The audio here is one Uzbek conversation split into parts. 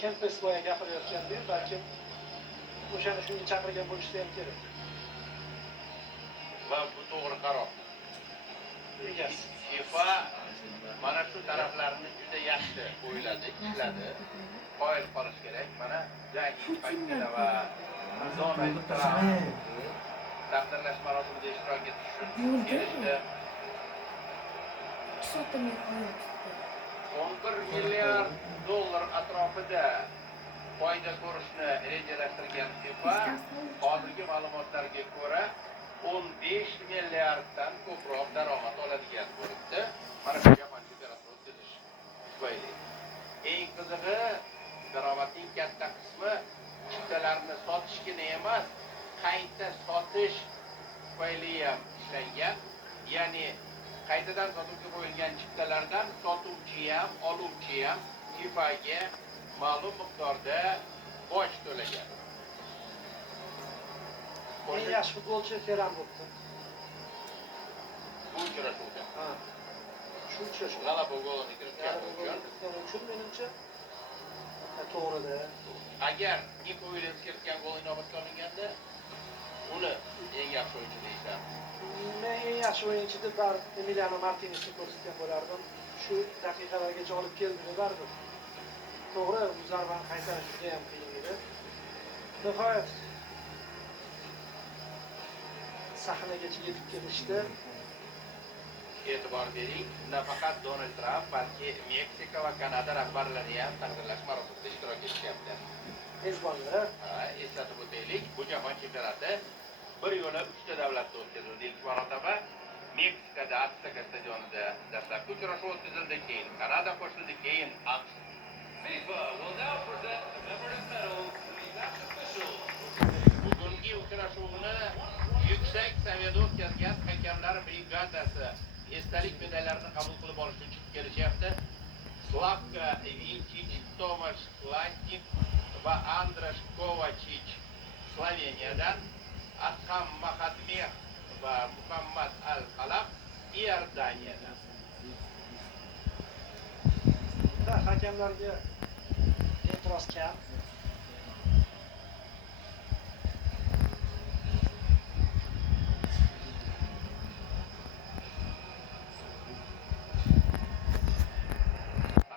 Kempes boya gapirayotgan deb, balkim o'shani shunga chaqirgan bo'lishsa ham kerak. Va bu to'g'ri qaror. Egasi. FIFA mana shu taraflarni juda yaxshi o'yladi, ishladi. Qoyil qolish kerak. Mana Jaki Pakina va Donald Trump taqdirlash marosimida ishtirok etishdi. Kelishdi. 11 milliard dollar atrofida foyda ko'rishni rejalashtirgan FIFA hozirgi ma'lumotlarga ko'ra 15 milliarddan ko'proq daromad oladigan bo'libdi. Mana shu jahon chempionatini o'tkazish tufayli. Eng qizig'i, daromadning katta qismi chiptalarni sotishgina emas, qayta sotish tufayli ham ishlangan. Ya'ni qaytadan sotuvga qo'yilgan chiptalardan sotuvchi ham, oluvchi ham FIFAga ma'lum miqdorda boj to'lagan. Eng yaxshi futbolchi Ferran bo'ldi. Bu uchrashuvda. Ha. Shu uchrashuv. G'alaba golini kiritgan uchun menimcha to'g'rida. Agar Nico Williams kiritgan gol inobatga olinganda, uni eng yaxshi o'yinchi deysan. Men eng yaxshi o'yinchi deb Emiliano Martinezni ko'rsatgan bo'lardim. Shu daqiqalargacha olib keldi baribir. To'g'ri, bu zarbani qaytarish juda ham qiyin edi. Nihoyat sahnagacha yetib kelishdi. E'tibor bering, nafaqat Donald Trump, balki Meksika va Kanada rahbarlari ham taqdirlash marosimida ishtirok etishyapti. Mezbonlar. Eslatib o'taylik, bu jahon chempionati bir yo'la 3 ta davlatda o'tkazildi. Ilk marotaba Meksikada Azteca stadionida dastlabki uchrashuv o'tkazildi, keyin Kanada qo'shildi, keyin FIFA will now present the commemorative medals to the match officials. bugungi uchrashuvni yuksak saviyada o'tkazgan hakamlar brigadasi esdalik medallarni qabul qilib olish uchun chiqib kelishyapti. Slavka Vinčić, Tomaš Lasnik va Andras Kovačić Sloveniyadan, Adham Mahatmeh va Muhammad Al-Qalab Iordaniyadan. Hakamlarga e'tiroz kam.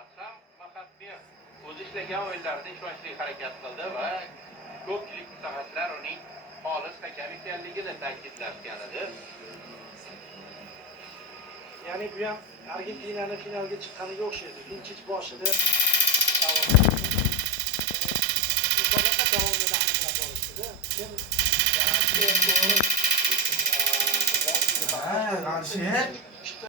Adham Mahatmeh o'zi ishlagan o'yinlarda ishonchli harakat qildi va ko'pchilik mutaxassislar uning xolis hakam ekanligini ta'kidlashgan edi. Ya'ni bu ham Argentinani finalga chiqqaniga o'xshaydi. Vinčić boshida musobaqa davomida aniqlab borishdi. Kim Ha,